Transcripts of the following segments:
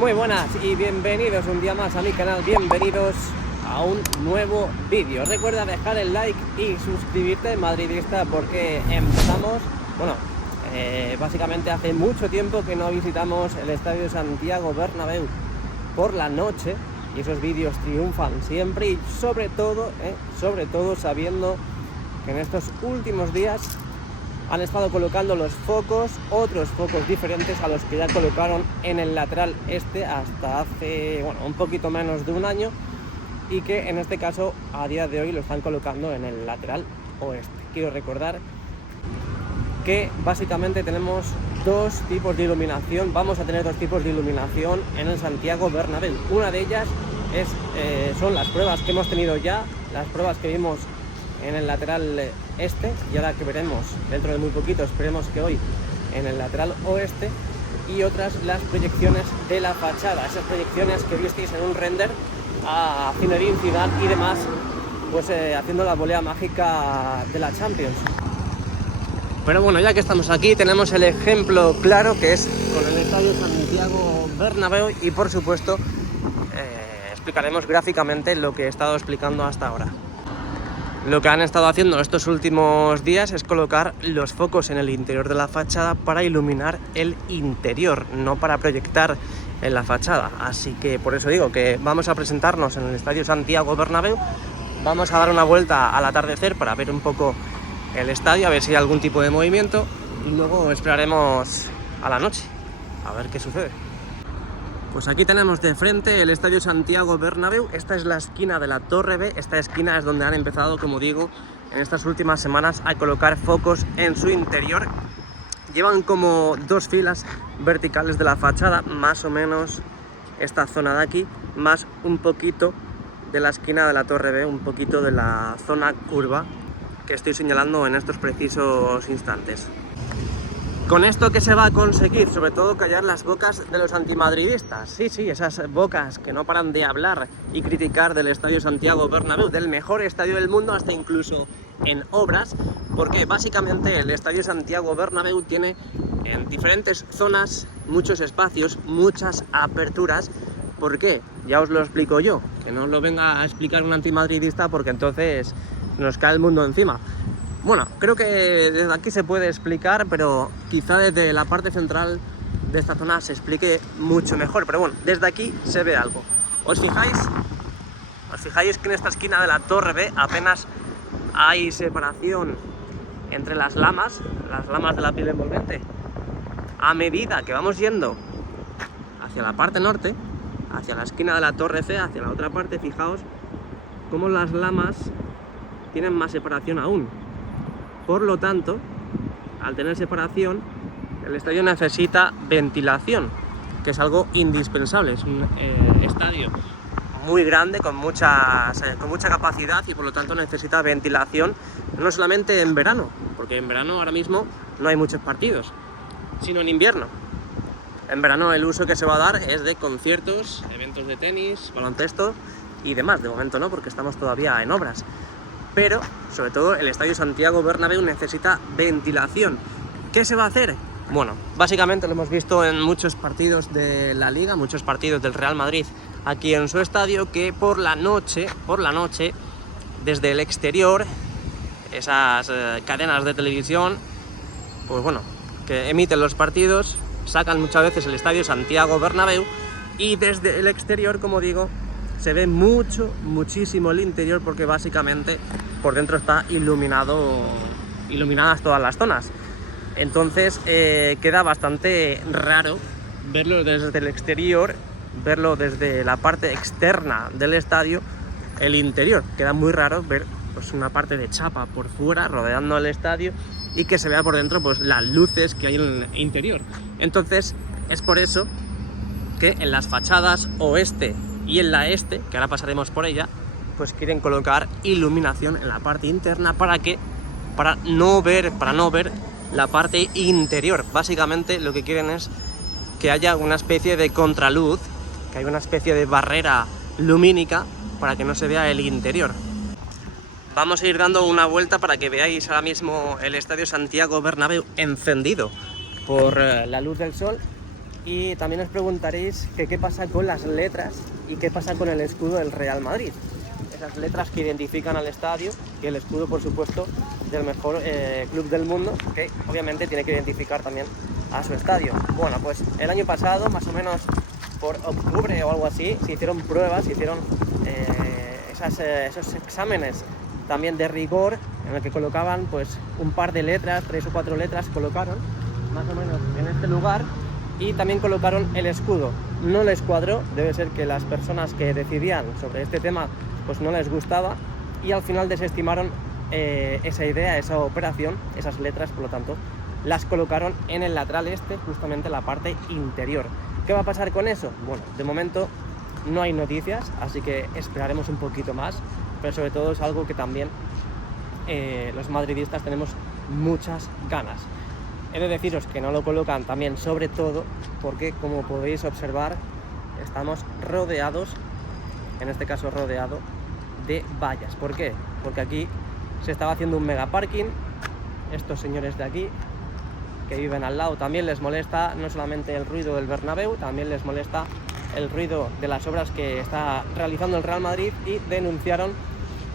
Muy buenas y bienvenidos un día más a mi canal, bienvenidos a un nuevo vídeo. Recuerda dejar el like y suscribirte, madridista, porque empezamos, básicamente hace mucho tiempo que no visitamos el Estadio Santiago Bernabéu por la noche y esos vídeos triunfan siempre y sobre todo sabiendo que en estos últimos días han estado colocando los focos, otros focos diferentes a los que ya colocaron en el lateral este hasta hace, un poquito menos de un año, y que en este caso a día de hoy lo están colocando en el lateral oeste. Quiero recordar que básicamente tenemos dos tipos de iluminación, vamos a tener dos tipos de iluminación en el Santiago Bernabéu. Una de ellas son las pruebas que hemos tenido ya, las pruebas que vimos en el lateral este, y ahora que veremos dentro de muy poquito, esperemos que hoy, en el lateral oeste, y otras las proyecciones de la fachada, esas proyecciones que visteis en un render a Zinedine Zidane y demás, haciendo la volea mágica de la Champions. Pero bueno, ya que estamos aquí tenemos el ejemplo claro, que es con el Estadio Santiago Bernabéu, y por supuesto explicaremos gráficamente lo que he estado explicando hasta ahora. Lo que han estado haciendo estos últimos días es colocar los focos en el interior de la fachada para iluminar el interior, no para proyectar en la fachada. Así que por eso digo que vamos a presentarnos en el Estadio Santiago Bernabéu, vamos a dar una vuelta al atardecer para ver un poco el estadio, a ver si hay algún tipo de movimiento, y luego esperaremos a la noche a ver qué sucede. Pues aquí tenemos de frente el Estadio Santiago Bernabéu. Esta es la esquina de la Torre B. Esta esquina es donde han empezado, como digo, en estas últimas semanas a colocar focos en su interior. Llevan como dos filas verticales de la fachada, más o menos esta zona de aquí, más un poquito de la esquina de la Torre B, un poquito de la zona curva que estoy señalando en estos precisos instantes. ¿Con esto qué se va a conseguir? Sobre todo callar las bocas de los antimadridistas. Sí, esas bocas que no paran de hablar y criticar del Estadio Santiago Bernabéu, del mejor estadio del mundo, hasta incluso en obras, porque básicamente el Estadio Santiago Bernabéu tiene en diferentes zonas muchos espacios, muchas aperturas. ¿Por qué? Ya os lo explico yo, que no os lo venga a explicar un antimadridista, porque entonces nos cae el mundo encima. Bueno, creo que desde aquí se puede explicar, pero quizá desde la parte central de esta zona se explique mucho mejor. Pero bueno, desde aquí se ve algo. ¿Os fijáis que en esta esquina de la Torre B apenas hay separación entre las lamas de la piel envolvente? A medida que vamos yendo hacia la parte norte, hacia la esquina de la Torre C, hacia la otra parte, fijaos cómo las lamas tienen más separación aún. Por lo tanto, al tener separación, el estadio necesita ventilación, que es algo indispensable. Es un estadio muy grande, con mucha capacidad, y por lo tanto necesita ventilación, no solamente en verano, porque en verano ahora mismo no hay muchos partidos, sino en invierno. En verano el uso que se va a dar es de conciertos, eventos de tenis, baloncesto y demás. De momento no, porque estamos todavía en obras. Pero, sobre todo, el Estadio Santiago Bernabéu necesita ventilación. ¿Qué se va a hacer? Bueno, básicamente lo hemos visto en muchos partidos de la Liga, muchos partidos del Real Madrid aquí en su estadio, que por la noche, desde el exterior, esas cadenas de televisión, que emiten los partidos, sacan muchas veces el Estadio Santiago Bernabéu, y desde el exterior, como digo, se ve muchísimo el interior, porque básicamente por dentro está iluminadas todas las zonas. Entonces queda bastante raro verlo desde el exterior, verlo desde la parte externa del estadio, el interior. Queda muy raro ver una parte de chapa por fuera rodeando el estadio y que se vea por dentro las luces que hay en el interior. Entonces es por eso que en las fachadas oeste y en la este, que ahora pasaremos por ella, quieren colocar iluminación en la parte interna para no ver la parte interior. Básicamente lo que quieren es que haya una especie de contraluz, que haya una especie de barrera lumínica para que no se vea el interior. Vamos a ir dando una vuelta para que veáis ahora mismo el Estadio Santiago Bernabéu encendido por la luz del sol. Y también os preguntaréis que qué pasa con las letras y qué pasa con el escudo del Real Madrid. Esas letras que identifican al estadio y el escudo, por supuesto, del mejor club del mundo, que obviamente tiene que identificar también a su estadio. Bueno, pues el año pasado, más o menos por octubre o algo así, se hicieron pruebas, se hicieron esos exámenes también de rigor, en el que colocaban pues un par de letras, 3 o 4 letras colocaron más o menos en este lugar, y también colocaron el escudo. No les cuadró, debe ser que las personas que decidían sobre este tema pues no les gustaba, y al final desestimaron esa idea, esa operación, esas letras, por lo tanto las colocaron en el lateral este, justamente en la parte interior. ¿Qué va a pasar con eso? Bueno, de momento no hay noticias, así que esperaremos un poquito más, pero sobre todo es algo que también los madridistas tenemos muchas ganas. He de deciros que no lo colocan también sobre todo porque, como podéis observar, estamos rodeados, en este caso rodeado de vallas. ¿Por qué? Porque aquí se estaba haciendo un mega parking. Estos señores de aquí que viven al lado también les molesta no solamente el ruido del Bernabéu, también les molesta el ruido de las obras que está realizando el Real Madrid, y denunciaron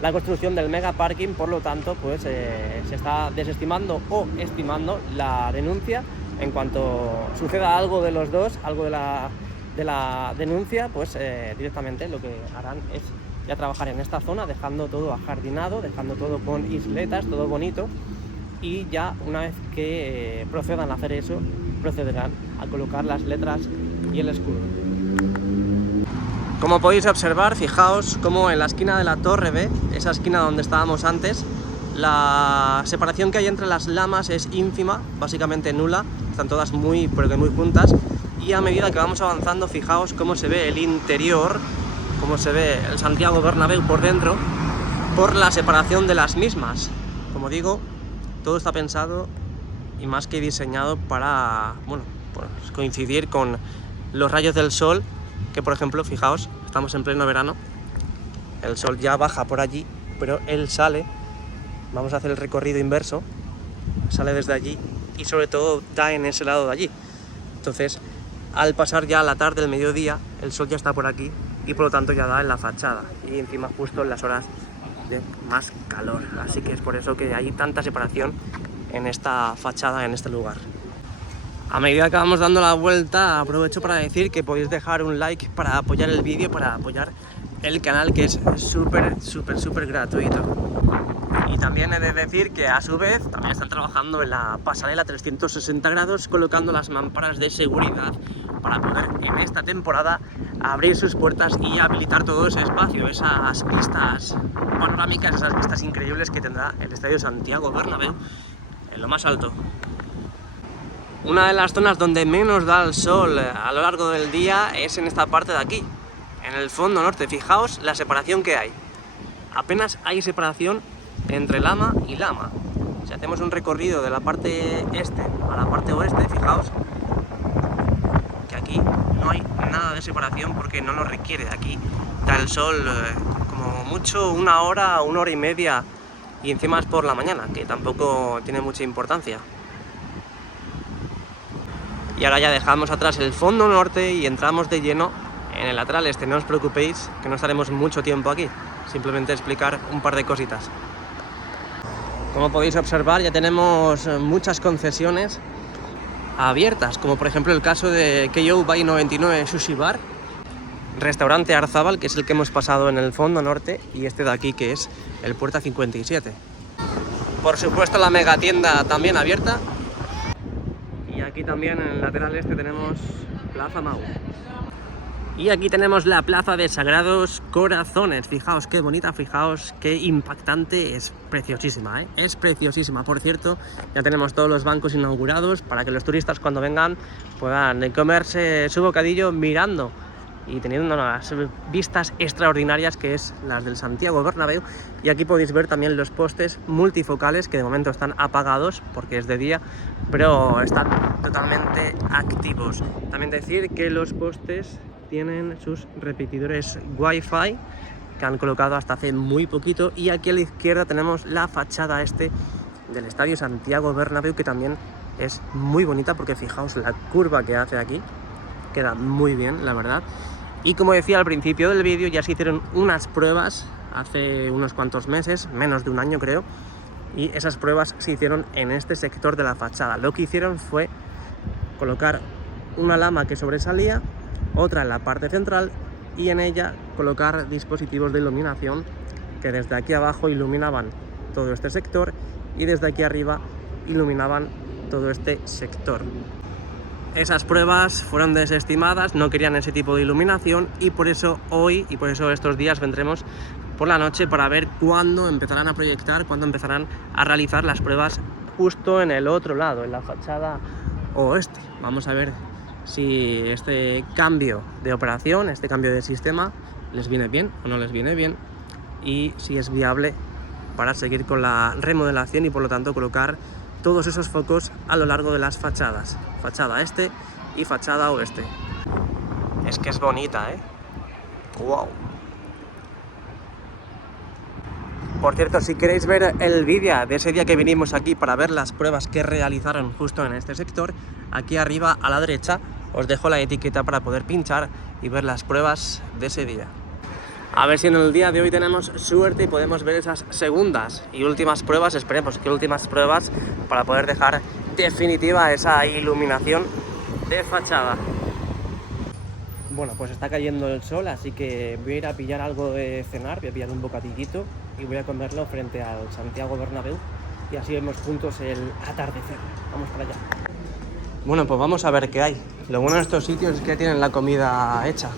la construcción del mega parking. Por lo tanto, pues se está desestimando o estimando la denuncia. En cuanto suceda algo de los dos, algo de la denuncia, pues directamente lo que harán es ya trabajar en esta zona, dejando todo ajardinado, dejando todo con isletas, todo bonito, y ya una vez que procedan a hacer eso, procederán a colocar las letras y el escudo. Como podéis observar, fijaos como en la esquina de la Torre B, esa esquina donde estábamos antes, la separación que hay entre las lamas es ínfima, básicamente nula, están todas muy juntas, y a medida que vamos avanzando, fijaos cómo se ve el interior, cómo se ve el Santiago Bernabéu por dentro, por la separación de las mismas. Como digo, todo está pensado y más que diseñado para, bueno, pues coincidir con los rayos del sol, que por ejemplo, fijaos, estamos en pleno verano, el sol ya baja por allí, pero él sale, vamos a hacer el recorrido inverso, sale desde allí y sobre todo da en ese lado de allí. Entonces, al pasar ya la tarde, el mediodía, el sol ya está por aquí y por lo tanto ya da en la fachada, y encima justo en las horas de más calor, así que es por eso que hay tanta separación en esta fachada, en este lugar. A medida que vamos dando la vuelta, aprovecho para decir que podéis dejar un like para apoyar el vídeo, para apoyar el canal, que es súper gratuito. Y también he de decir que a su vez también están trabajando en la pasarela 360 grados, colocando las mamparas de seguridad para poder en esta temporada abrir sus puertas y habilitar todo ese espacio, esas vistas panorámicas, esas vistas increíbles que tendrá el Estadio Santiago Bernabéu en lo más alto. Una de las zonas donde menos da el sol a lo largo del día es en esta parte de aquí, en el fondo norte. Fijaos la separación que hay. Apenas hay separación entre lama y lama. Si hacemos un recorrido de la parte este a la parte oeste, fijaos que aquí no hay nada de separación porque no nos requiere. Aquí da el sol como mucho 1 hora, 1 hora y media, y encima es por la mañana, que tampoco tiene mucha importancia. Y ahora ya dejamos atrás el fondo norte y entramos de lleno en el lateral este. No os preocupéis, que no estaremos mucho tiempo aquí, simplemente explicar un par de cositas. Como podéis observar, ya tenemos muchas concesiones abiertas, como por ejemplo el caso de Keio Bay 99 Sushi Bar, restaurante Arzábal, que es el que hemos pasado en el fondo norte, y este de aquí, que es el Puerta 57. Por supuesto, la mega tienda también abierta. Y aquí también en el lateral este tenemos Plaza Mau. Y aquí tenemos la Plaza de Sagrados Corazones. Fijaos qué bonita, fijaos qué impactante, es preciosísima, ¿eh? Es preciosísima. Por cierto, ya tenemos todos los bancos inaugurados para que los turistas cuando vengan puedan comerse su bocadillo mirando y teniendo unas vistas extraordinarias, que es las del Santiago Bernabéu. Y aquí podéis ver también los postes multifocales, que de momento están apagados porque es de día, pero están totalmente activos. También decir que los postes tienen sus repetidores Wi-Fi que han colocado hasta hace muy poquito, y aquí a la izquierda tenemos la fachada este del Estadio Santiago Bernabéu, que también es muy bonita porque fijaos la curva que hace aquí, queda muy bien, la verdad. Y como decía al principio del vídeo, ya se hicieron unas pruebas hace unos cuantos meses, menos de un año creo, y esas pruebas se hicieron en este sector de la fachada. Lo que hicieron fue colocar una lama que sobresalía, otra en la parte central, y en ella colocar dispositivos de iluminación que desde aquí abajo iluminaban todo este sector y desde aquí arriba iluminaban todo este sector. Esas pruebas fueron desestimadas, no querían ese tipo de iluminación, y por eso hoy y por eso estos días vendremos por la noche para ver cuándo empezarán a proyectar, cuándo empezarán a realizar las pruebas justo en el otro lado, en la fachada oeste. Vamos a ver si este cambio de operación, este cambio de sistema les viene bien o no les viene bien, y si es viable para seguir con la remodelación y por lo tanto colocar todos esos focos a lo largo de las fachadas, fachada este y fachada oeste. Es que es bonita, ¿eh? ¡Wow! Por cierto, si queréis ver el vídeo de ese día que vinimos aquí para ver las pruebas que realizaron justo en este sector, aquí arriba a la derecha os dejo la etiqueta para poder pinchar y ver las pruebas de ese día. A ver si en el día de hoy tenemos suerte y podemos ver esas segundas y últimas pruebas, esperemos que últimas pruebas, para poder dejar definitiva esa iluminación de fachada. Bueno, pues está cayendo el sol, así que voy a ir a pillar algo de cenar, voy a pillar un bocadillito y voy a comerlo frente al Santiago Bernabéu y así vemos juntos el atardecer. Vamos para allá. Bueno, pues vamos a ver qué hay. Lo bueno de estos sitios es que tienen la comida hecha.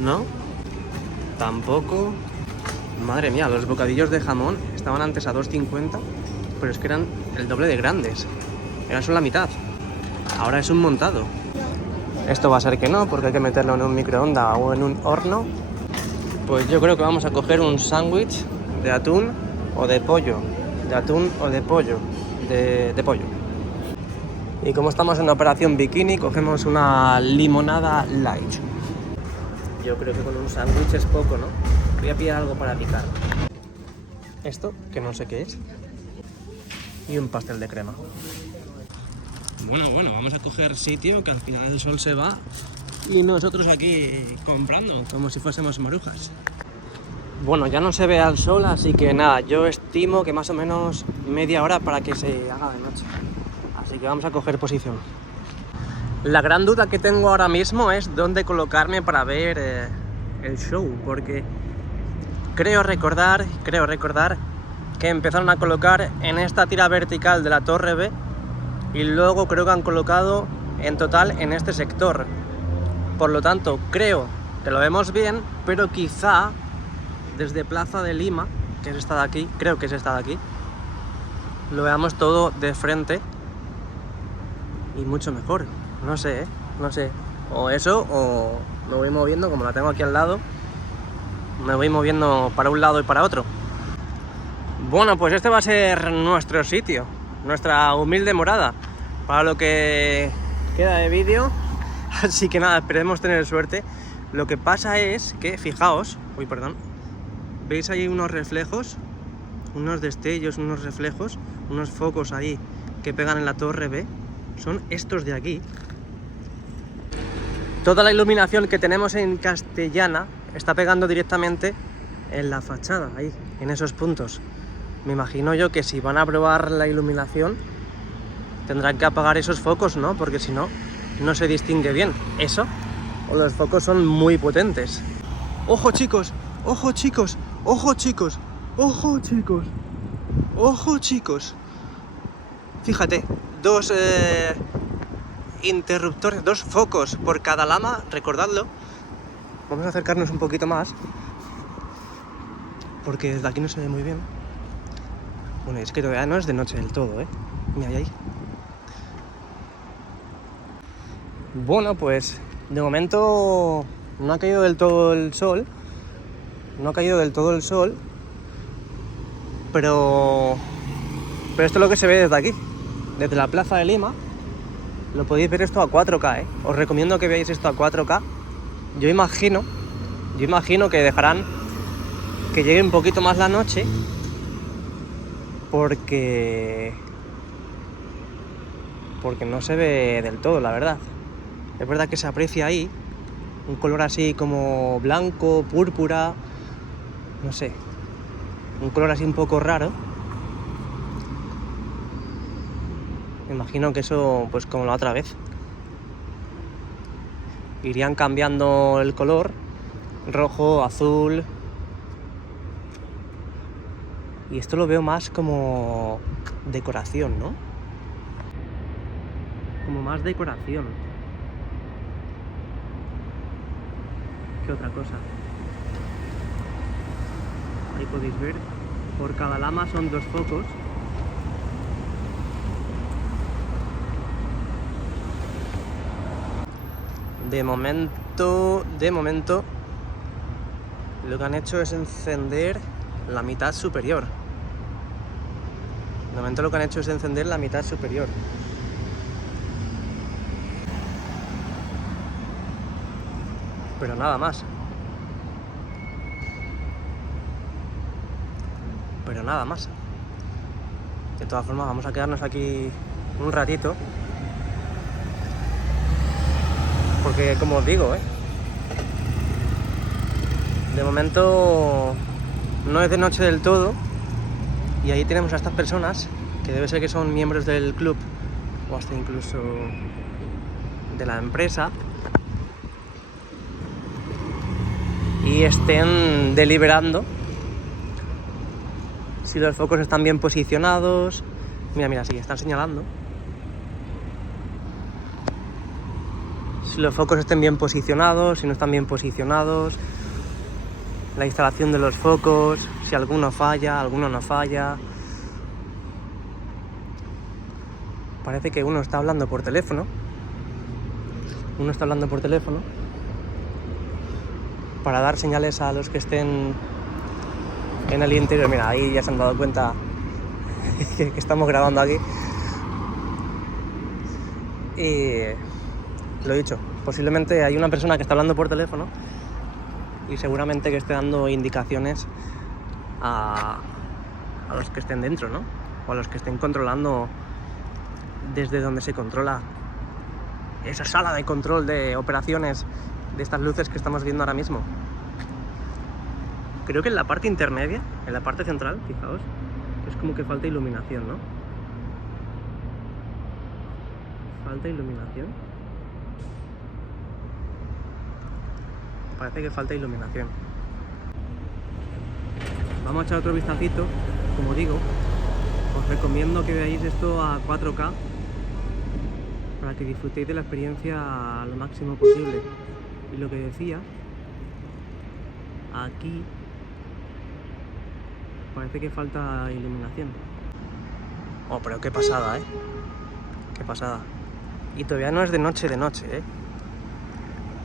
No, tampoco. Madre mía, los bocadillos de jamón estaban antes a 2,50, pero es que eran el doble de grandes. Eran solo la mitad. Ahora es un montado. Esto va a ser que no, porque hay que meterlo en un microondas o en un horno. Pues yo creo que vamos a coger un sándwich de atún o de pollo. De atún o de pollo. De pollo. Y como estamos en operación bikini, cogemos una limonada light. Yo creo que con un sándwich es poco, ¿no? Voy a pillar algo para picar. Esto, que no sé qué es. Y un pastel de crema. Bueno, vamos a coger sitio, que al final el sol se va. Y nosotros aquí comprando, como si fuésemos marujas. Bueno, ya no se ve al sol, así que nada, yo estimo que más o menos media hora para que se haga de noche. Así que vamos a coger posición. La gran duda que tengo ahora mismo es dónde colocarme para ver el show, porque creo recordar que empezaron a colocar en esta tira vertical de la Torre B y luego creo que han colocado en total en este sector. Por lo tanto, creo que lo vemos bien, pero quizá desde Plaza de Lima, que es esta de aquí, creo que es esta de aquí, lo veamos todo de frente y mucho mejor. No sé, no sé. O eso, o me voy moviendo, como la tengo aquí al lado, me voy moviendo para un lado y para otro. Bueno, pues este va a ser nuestro sitio, nuestra humilde morada, para lo que queda de vídeo. Así que nada, esperemos tener suerte. Lo que pasa es que, fijaos, ¿veis ahí unos reflejos? Unos destellos, unos reflejos, unos focos ahí que pegan en la Torre B. Son estos de aquí. Toda la iluminación que tenemos en Castellana está pegando directamente en la fachada, ahí, en esos puntos. Me imagino yo que si van a probar la iluminación tendrán que apagar esos focos, ¿no? Porque si no, no se distingue bien. Eso, o los focos son muy potentes. ¡Ojo, chicos! ¡Ojo, chicos! ¡Ojo, chicos! ¡Ojo, chicos! ¡Ojo, chicos! Fíjate, dos interruptores, dos focos por cada lama, recordadlo. Vamos a acercarnos un poquito más, porque desde aquí no se ve muy bien. Bueno, es que todavía no es de noche del todo, ¿eh? Mira ahí. Bueno, pues de momento no ha caído del todo el sol. Pero esto es lo que se ve desde aquí, desde la Plaza de Lima. Lo podéis ver esto a 4K, ¿eh? Os recomiendo que veáis esto a 4K. Yo imagino que dejarán que llegue un poquito más la noche, porque no se ve del todo, la verdad. Es verdad que se aprecia ahí un color así como blanco, púrpura, no sé, un color así un poco raro. Me imagino que eso, pues como la otra vez, irían cambiando el color, rojo, azul. Y esto lo veo más como decoración, ¿no? Como más decoración que otra cosa. Ahí podéis ver, por cada lama son 2 focos. De momento, lo que han hecho es encender la mitad superior. De momento lo que han hecho es encender la mitad superior. Pero nada más. De todas formas, vamos a quedarnos aquí un ratito. Porque, como os digo, de momento no es de noche del todo. Y ahí tenemos a estas personas, que debe ser que son miembros del club, o hasta incluso de la empresa, y estén deliberando si los focos están bien posicionados. Mira, sí, están señalando. Si los focos estén bien posicionados, si no están bien posicionados, la instalación de los focos, si alguno falla, alguno no falla. Parece que uno está hablando por teléfono. Para dar señales a los que estén en el interior. Mira, ahí ya se han dado cuenta que estamos grabando aquí. Y lo he dicho, posiblemente hay una persona que está hablando por teléfono y seguramente que esté dando indicaciones a los que estén dentro, ¿no? O a los que estén controlando desde donde se controla esa sala de control de operaciones de estas luces que estamos viendo ahora mismo. Creo que en la parte intermedia, en la parte central, fijaos, es como que falta iluminación, ¿no? Parece que falta iluminación. Vamos a echar otro vistacito. Como digo, os recomiendo que veáis esto a 4K para que disfrutéis de la experiencia lo máximo posible. Y lo que decía, aquí parece que falta iluminación. Oh, pero qué pasada, qué pasada. Y todavía no es de noche,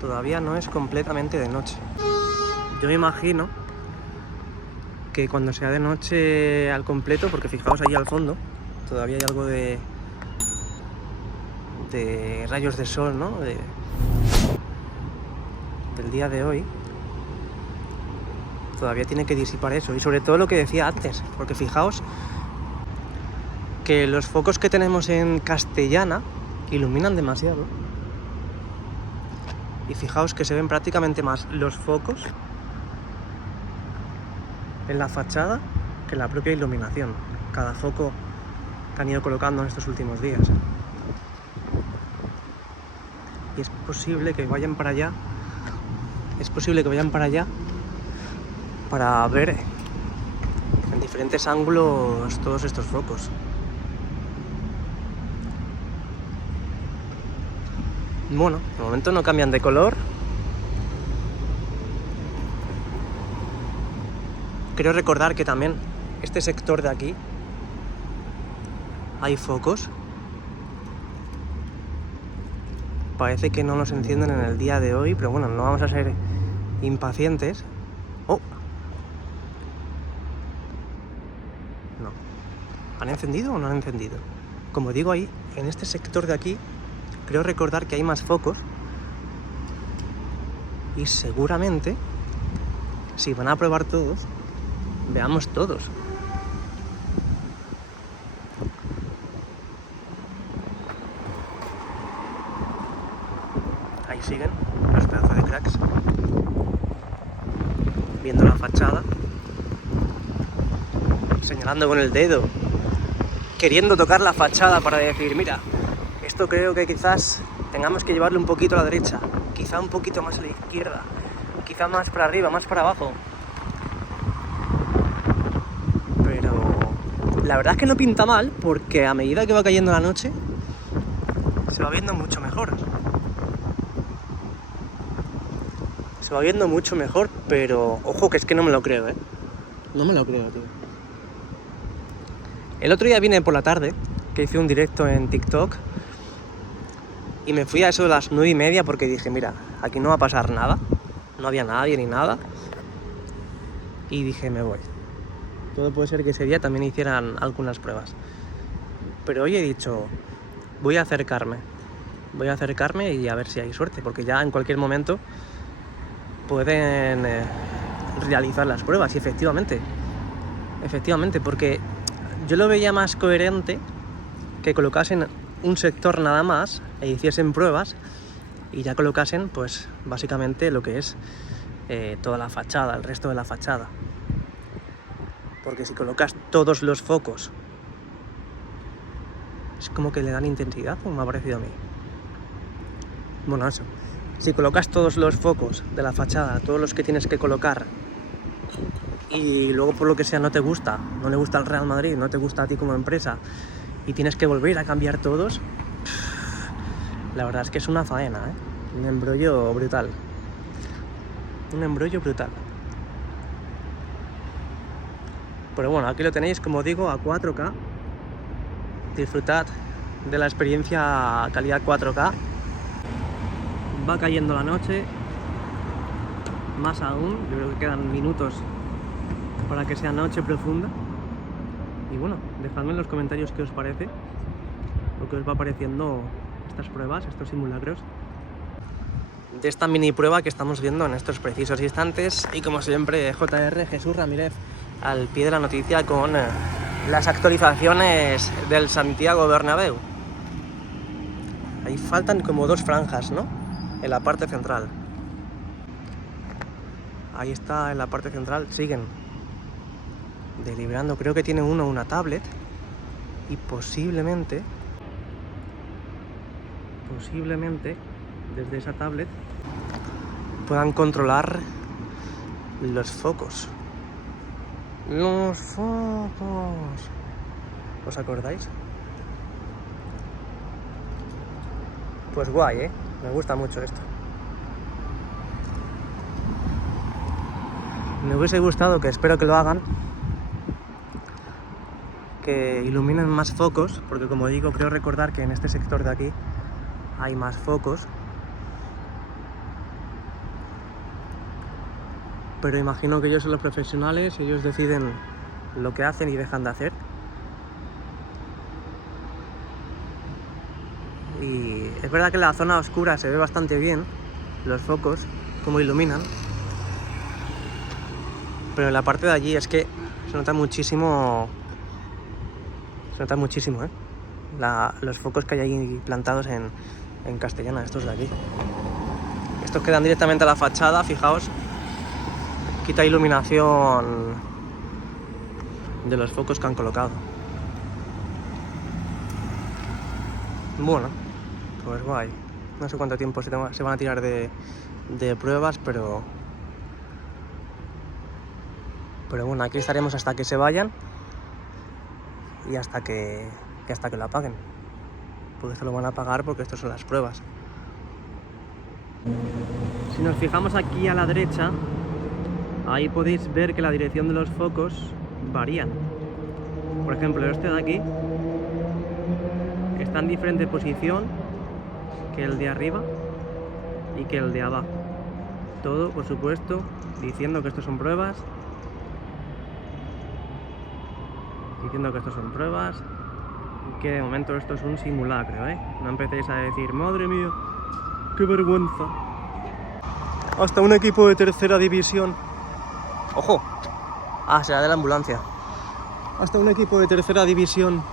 Todavía no es completamente de noche. Yo me imagino que cuando sea de noche al completo, porque fijaos ahí al fondo, todavía hay algo de rayos de sol, ¿no? Del día de hoy. Todavía tiene que disipar eso. Y sobre todo lo que decía antes, porque fijaos que los focos que tenemos en Castellana iluminan demasiado. Y fijaos que se ven prácticamente más los focos en la fachada que la propia iluminación. Cada foco que han ido colocando en estos últimos días. Y es posible que vayan para allá. Para ver en diferentes ángulos todos estos focos. Bueno, de momento no cambian de color. Creo recordar que también este sector de aquí hay focos. Parece que no los encienden en el día de hoy, pero bueno, no vamos a ser impacientes. ¡Oh! No. ¿Han encendido o no han encendido? Como digo, ahí, en este sector de aquí, creo recordar que hay más focos. Y seguramente, si van a probar todos, veamos todos. siguen los pedazos de cracks viendo la fachada, señalando con el dedo, queriendo tocar la fachada para decir, mira, esto creo que quizás tengamos que llevarlo un poquito a la derecha, quizá un poquito más a la izquierda, quizá más para arriba, más para abajo. Pero la verdad es que no pinta mal, porque a medida que va cayendo la noche se va viendo mucho mejor. Se va viendo mucho mejor, pero ojo que es que no me lo creo, No me lo creo, tío. El otro día vine por la tarde, que hice un directo en TikTok, y me fui a eso de las 9:30 porque dije, mira, aquí no va a pasar nada, no había nadie ni nada, y dije, me voy. Todo puede ser que ese día también hicieran algunas pruebas. Pero hoy he dicho, voy a acercarme y a ver si hay suerte, porque ya en cualquier momento pueden realizar las pruebas, y efectivamente, porque yo lo veía más coherente que colocasen un sector nada más e hiciesen pruebas y ya colocasen, pues, básicamente lo que es toda la fachada, el resto de la fachada. Porque si colocas todos los focos, es como que le dan intensidad, o me ha parecido a mí. Bueno, eso. Si colocas todos los focos de la fachada, todos los que tienes que colocar, y luego por lo que sea no te gusta, no le gusta al Real Madrid, no te gusta a ti como empresa, y tienes que volver a cambiar todos, la verdad es que es una faena, un embrollo brutal. Pero bueno, aquí lo tenéis, como digo, a 4K. Disfrutad de la experiencia calidad 4K. Va cayendo la noche, más aún, yo creo que quedan minutos para que sea noche profunda. Y bueno, dejadme en los comentarios qué os parece, lo que os va pareciendo estas pruebas, estos simulacros de esta mini prueba que estamos viendo en estos precisos instantes. Y como siempre, JR Jesús Ramírez al pie de la noticia con las actualizaciones del Santiago Bernabéu. Ahí faltan como 2 franjas, ¿no? En la parte central. Ahí está, en la parte central siguen deliberando. Creo que tiene uno una tablet y posiblemente desde esa tablet puedan controlar los focos. ¿Os acordáis? Pues guay, me gusta mucho esto. Me hubiese gustado, que espero que lo hagan, que iluminen más focos, porque como digo, creo recordar que en este sector de aquí hay más focos. Pero imagino que ellos son los profesionales, ellos deciden lo que hacen y dejan de hacer. Y es verdad que en la zona oscura se ve bastante bien los focos, cómo iluminan. Pero en la parte de allí es que se nota muchísimo, los focos que hay ahí plantados en Castellana, estos de aquí. Estos que dan directamente a la fachada, fijaos, quita iluminación de los focos que han colocado. Bueno, pues guay. No sé cuánto tiempo se van a tirar de pruebas, pero bueno, aquí estaremos hasta que se vayan y hasta que lo apaguen. Porque esto lo van a apagar porque estas son las pruebas. Si nos fijamos aquí a la derecha, ahí podéis ver que la dirección de los focos varían. Por ejemplo, este de aquí está en diferente posición que el de arriba y que el de abajo. Todo, por supuesto, diciendo que estos son pruebas. Y que de momento esto es un simulacro, No empecéis a decir, madre mía, qué vergüenza. Hasta un equipo de tercera división. ¡Ojo! Ah, será de la ambulancia. Hasta un equipo de tercera división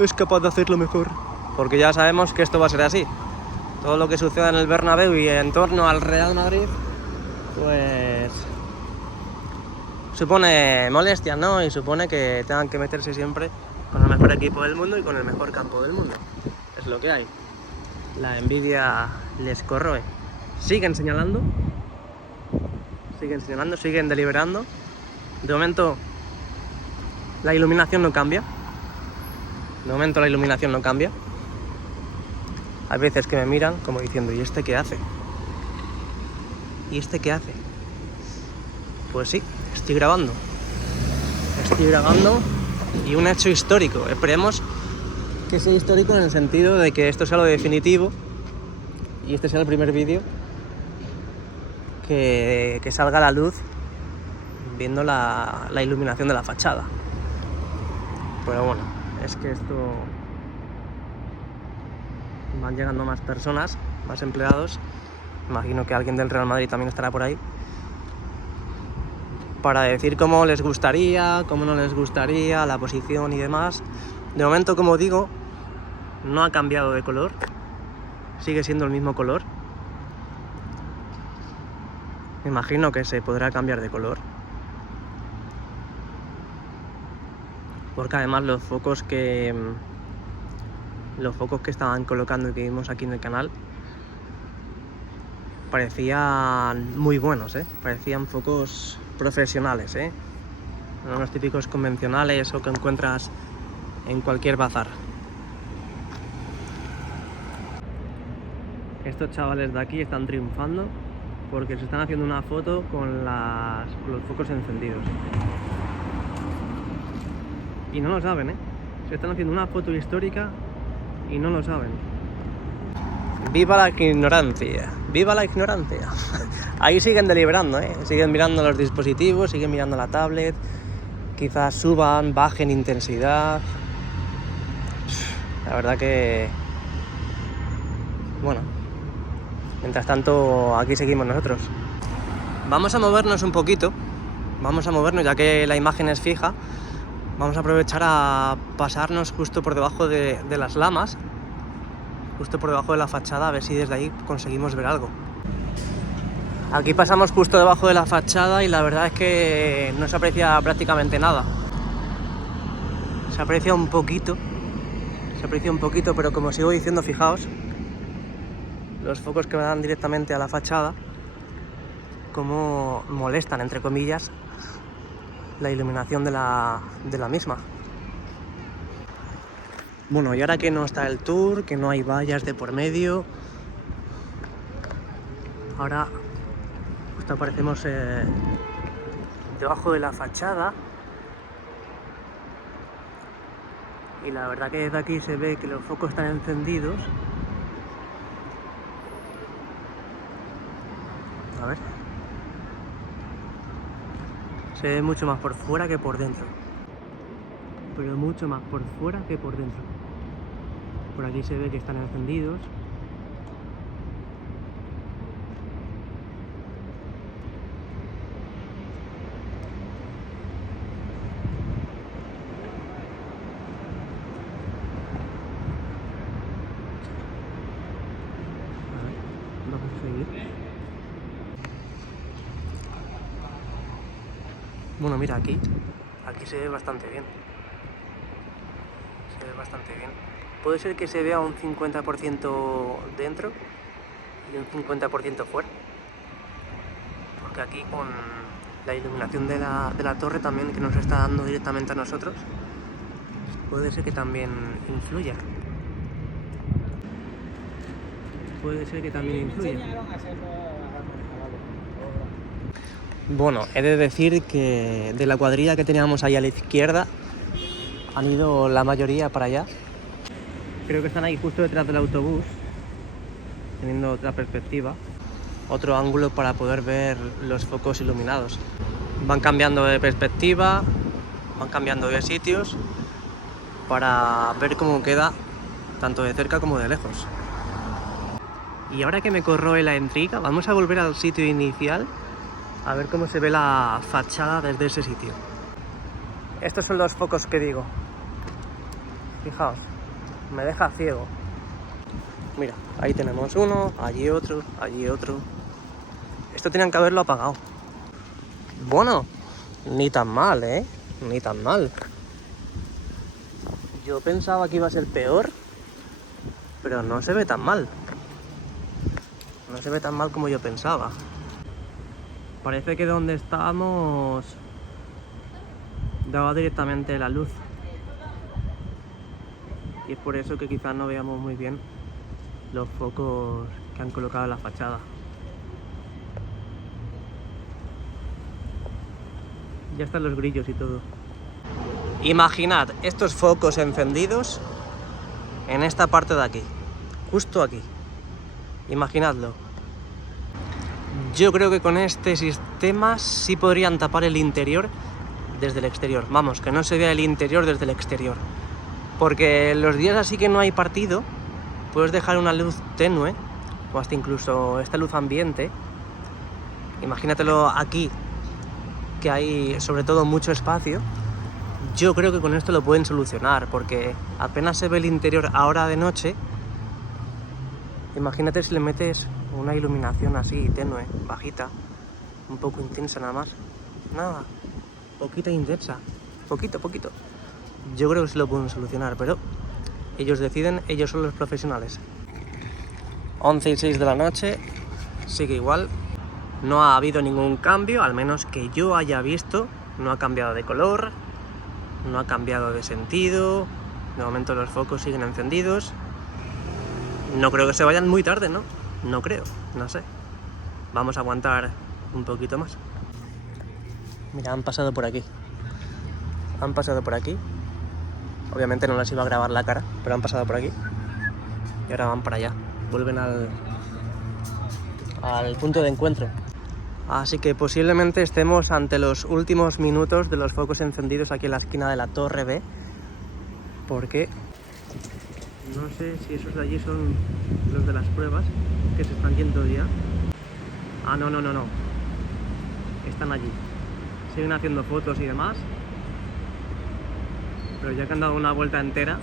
es capaz de hacerlo mejor. Porque ya sabemos que esto va a ser así. todo lo que suceda en el Bernabéu y en torno al Real Madrid, pues supone molestia, ¿no? Y supone que tengan que meterse siempre con el mejor equipo del mundo y con el mejor campo del mundo. Es lo que hay. La envidia les corroe. Siguen señalando, siguen deliberando. De momento la iluminación no cambia. Hay veces que me miran como diciendo, ¿y este qué hace? ¿Y este qué hace? Pues sí, estoy grabando y un hecho histórico. Esperemos que sea histórico en el sentido de que esto sea lo definitivo y este sea el primer vídeo que salga a la luz viendo la iluminación de la fachada. Pero bueno, es que esto van llegando más personas, más empleados. Imagino que alguien del Real Madrid también estará por ahí para decir cómo les gustaría, cómo no les gustaría, la posición y demás. De momento, como digo, no ha cambiado de color, sigue siendo el mismo color. Me imagino que se podrá cambiar de color, porque además los focos que estaban colocando y que vimos aquí en el canal parecían muy buenos, parecían focos profesionales, no los típicos convencionales o que encuentras en cualquier bazar. Estos chavales de aquí están triunfando porque se están haciendo una foto con los focos encendidos. Y no lo saben, se están haciendo una foto histórica y no lo saben. ¡Viva la ignorancia! ¡Viva la ignorancia! Ahí siguen deliberando, siguen mirando los dispositivos, siguen mirando la tablet, quizás suban, bajen intensidad. La verdad que... bueno, mientras tanto aquí seguimos nosotros. Vamos a movernos un poquito, ya que la imagen es fija. Vamos a aprovechar a pasarnos justo por debajo de las lamas, justo por debajo de la fachada, a ver si desde ahí conseguimos ver algo. Aquí pasamos justo debajo de la fachada y la verdad es que no se aprecia prácticamente nada. Se aprecia un poquito, pero como sigo diciendo, fijaos, los focos que me dan directamente a la fachada, cómo molestan, entre comillas, la iluminación de la misma. Bueno, y ahora que no está el tour, que no hay vallas de por medio, ahora justo aparecemos debajo de la fachada y la verdad que desde aquí se ve que los focos están encendidos. A ver, se ve mucho más por fuera que por dentro, pero mucho más por fuera que por dentro. Por aquí se ve que están encendidos. A ver, vamos a seguir. Bueno, mira, aquí se ve bastante bien. Puede ser que se vea un 50% dentro y un 50% fuera, porque aquí con la iluminación de la torre también, que nos está dando directamente a nosotros, puede ser que también influya. Bueno, he de decir que de la cuadrilla que teníamos ahí a la izquierda han ido la mayoría para allá. Creo que están ahí justo detrás del autobús, teniendo otra perspectiva, otro ángulo para poder ver los focos iluminados. Van cambiando de perspectiva, van cambiando de sitios para ver cómo queda tanto de cerca como de lejos. Y ahora que me corroe la intriga, vamos a volver al sitio inicial a ver cómo se ve la fachada desde ese sitio. Estos son los focos que digo. Fijaos, me deja ciego. Mira, ahí tenemos uno, allí otro, allí otro. Esto tenían que haberlo apagado. Bueno, ni tan mal, ¿eh? Ni tan mal. Yo pensaba que iba a ser peor, pero no se ve tan mal. No se ve tan mal como yo pensaba. Parece que donde estábamos daba directamente la luz. Y es por eso que quizás no veamos muy bien los focos que han colocado en la fachada. Ya están los grillos y todo. Imaginad estos focos encendidos en esta parte de aquí, justo aquí. Imaginadlo. Yo creo que con este sistema sí podrían tapar el interior desde el exterior. Vamos, que no se vea el interior desde el exterior. Porque los días así que no hay partido, puedes dejar una luz tenue, o hasta incluso esta luz ambiente. Imagínatelo aquí, que hay sobre todo mucho espacio. Yo creo que con esto lo pueden solucionar, porque apenas se ve el interior ahora de noche. Imagínate si le metes una iluminación así, tenue, bajita, un poco intensa nada más. Nada, poquita intensa, poquito. Yo creo que se lo pueden solucionar, pero ellos deciden, ellos son los profesionales. 11:06 de la noche, sigue igual. No ha habido ningún cambio, al menos que yo haya visto. No ha cambiado de color, no ha cambiado de sentido. De momento los focos siguen encendidos. No creo que se vayan muy tarde, ¿no? No creo, no sé. Vamos a aguantar un poquito más. Mira, han pasado por aquí. Han pasado por aquí. Obviamente no les iba a grabar la cara, pero han pasado por aquí. Y ahora van para allá. Vuelven al punto de encuentro. Así que posiblemente estemos ante los últimos minutos de los focos encendidos aquí en la esquina de la Torre B. Porque no sé si esos de allí son los de las pruebas, que se están yendo ya. Ah, no. Están allí. Siguen haciendo fotos y demás. Pero ya que han dado una vuelta entera.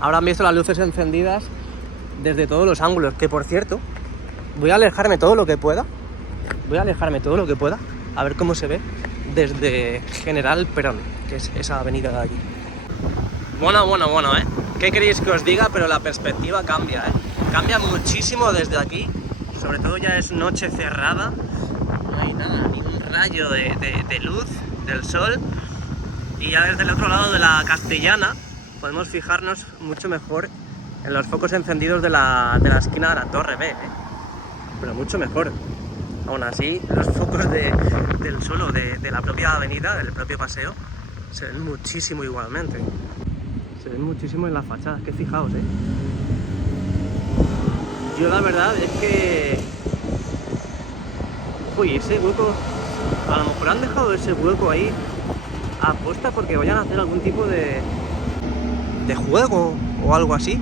Ahora han visto las luces encendidas desde todos los ángulos. Que por cierto, voy a alejarme todo lo que pueda. A ver cómo se ve desde General Perón, que es esa avenida de allí. Bueno, ¿eh? ¿Qué queréis que os diga? Pero la perspectiva cambia, ¿eh? Cambia muchísimo desde aquí. Sobre todo ya es noche cerrada. No hay nada, ni un rayo de luz del sol. Y ya desde el otro lado de la Castellana podemos fijarnos mucho mejor en los focos encendidos de la esquina de la Torre B, ¿eh? Pero mucho mejor. Aún así, los focos del suelo de la propia avenida, del propio paseo, se ven muchísimo igualmente. Se ven muchísimo en las fachadas, que fijaos, ¿eh? Yo la verdad es que... Uy, ese hueco... A lo mejor han dejado ese hueco ahí aposta porque vayan a hacer algún tipo de juego o algo así.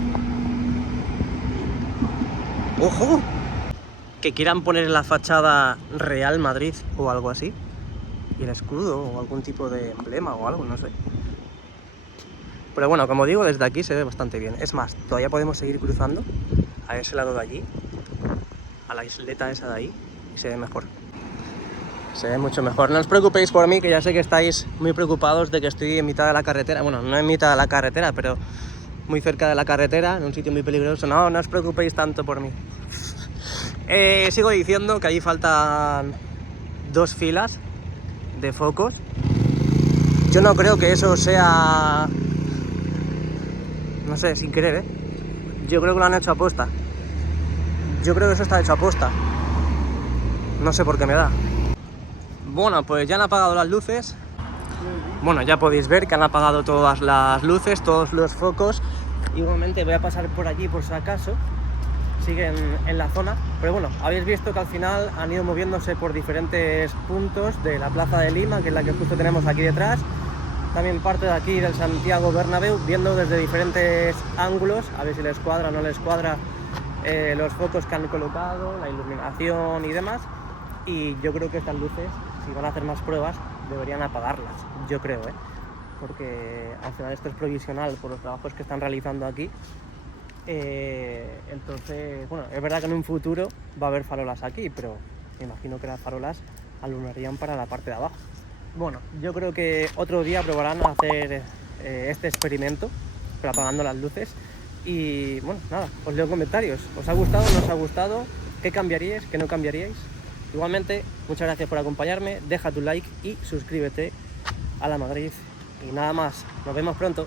¡Ojo! Que quieran poner en la fachada Real Madrid o algo así. Y el escudo o algún tipo de emblema o algo, no sé. Pero bueno, como digo, desde aquí se ve bastante bien. Es más, todavía podemos seguir cruzando a ese lado de allí, a la isleta esa de ahí, y se ve mejor. Se ve mucho mejor. No os preocupéis por mí, que ya sé que estáis muy preocupados de que estoy en mitad de la carretera. Bueno, no en mitad de la carretera, pero muy cerca de la carretera, en un sitio muy peligroso. No os preocupéis tanto por mí. Sigo diciendo que allí faltan 2 filas de focos. Yo no creo que eso sea... No sé, sin querer, ¿eh? Yo creo que lo han hecho aposta. Yo creo que eso está hecho aposta. No sé por qué me da. Bueno, pues ya han apagado las luces. Bueno, ya podéis ver que han apagado todas las luces, todos los focos. Igualmente voy a pasar por allí por si acaso. Siguen en la zona. Pero bueno, habéis visto que al final han ido moviéndose por diferentes puntos de la Plaza de Lima, que es la que justo tenemos aquí detrás. También parte de aquí del Santiago Bernabéu, viendo desde diferentes ángulos, a ver si les cuadra o no les cuadra los focos que han colocado, la iluminación y demás. Y yo creo que estas luces, si van a hacer más pruebas, deberían apagarlas, yo creo, porque al final esto es provisional por los trabajos que están realizando aquí. Entonces, bueno, es verdad que en un futuro va a haber farolas aquí, pero me imagino que las farolas alumbrarían para la parte de abajo. Bueno, yo creo que otro día probarán a hacer este experimento, pero apagando las luces. Y bueno, nada, os leo comentarios. ¿Os ha gustado? ¿No os ha gustado? ¿Qué cambiaríais? ¿Qué no cambiaríais? Igualmente, muchas gracias por acompañarme. Deja tu like y suscríbete a La Madrid. Y nada más, nos vemos pronto.